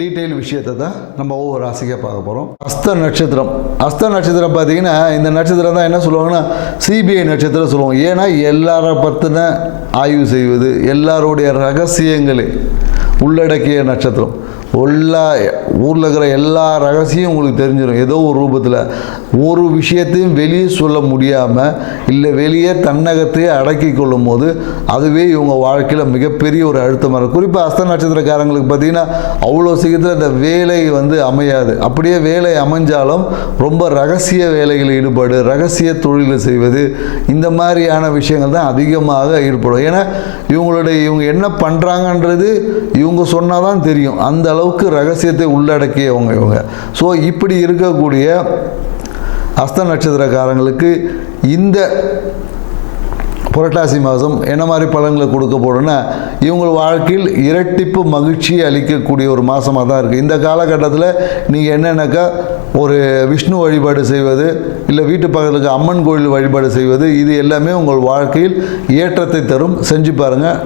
Detail விஷயத்தை தான் நம்ம ஒவ்வொரு ராசிக்காக பார்க்க போகிறோம் அஸ்த நட்சத்திரம். அஸ்த நட்சத்திரம் பார்த்தீங்கன்னா இந்த நட்சத்திரம் தான் என்ன சொல்லுவாங்கன்னா சிபிஐ நட்சத்திரம் சொல்லுவோம் ஏன்னா எல்லாரை பற்றின ஆய்வு செய்வது எல்லாருடைய ரகசியங்களை. உள்ளடக்கிய நட்சத்திரம். எல்லா ஊரில் இருக்கிற எல்லா ரகசியம் உங்களுக்கு தெரிஞ்சிடும் ஏதோ ஒரு ரூபத்தில். ஒரு விஷயத்தையும் வெளியே சொல்ல முடியாமல் இல்லை வெளியே தன்னகத்தையே அடக்கி கொள்ளும் போது அதுவே இவங்க வாழ்க்கையில் மிகப்பெரிய ஒரு அழுத்தமாக இருக்கும். குறிப்பாக அஸ்த நட்சத்திரக்காரங்களுக்கு பார்த்தீங்கன்னா அவ்வளோ சீக்கிரத்தில் இந்த வேலை வந்து அமையாது. அப்படியே வேலை அமைஞ்சாலும் ரொம்ப ரகசிய வேலைகளில் ஈடுபாடு ரகசிய தொழிலை செய்வது இந்த மாதிரியான விஷயங்கள் தான் அதிகமாக ஈடுபடும் ஏன்னா இவங்களுடைய இவங்க என்ன பண்ணுறாங்கன்றது இவங்க இவங்க சொன்னால் தான் தெரியும். அந்த அளவுக்கு ரகசியத்தை உள்ளடக்கியவங்க இவங்க ஸோ இப்படி இருக்கக்கூடிய அஸ்த நட்சத்திரக்காரங்களுக்கு இந்த புரட்டாசி மாதம் என்ன மாதிரி பலன்களை கொடுக்க போகிறோன்னா இவங்க வாழ்க்கையில் இரட்டிப்பு மகிழ்ச்சி அளிக்கக்கூடிய ஒரு மாதமாக தான் இருக்குது இந்த காலகட்டத்தில் நீங்கள் என்னென்னாக்கா ஒரு விஷ்ணு வழிபாடு செய்வது இல்லை வீட்டு பக்கத்துக்கு அம்மன் கோயில் வழிபாடு செய்வது இது எல்லாமே உங்கள் வாழ்க்கையில் ஏற்றத்தை தரும். செஞ்சு பாருங்கள்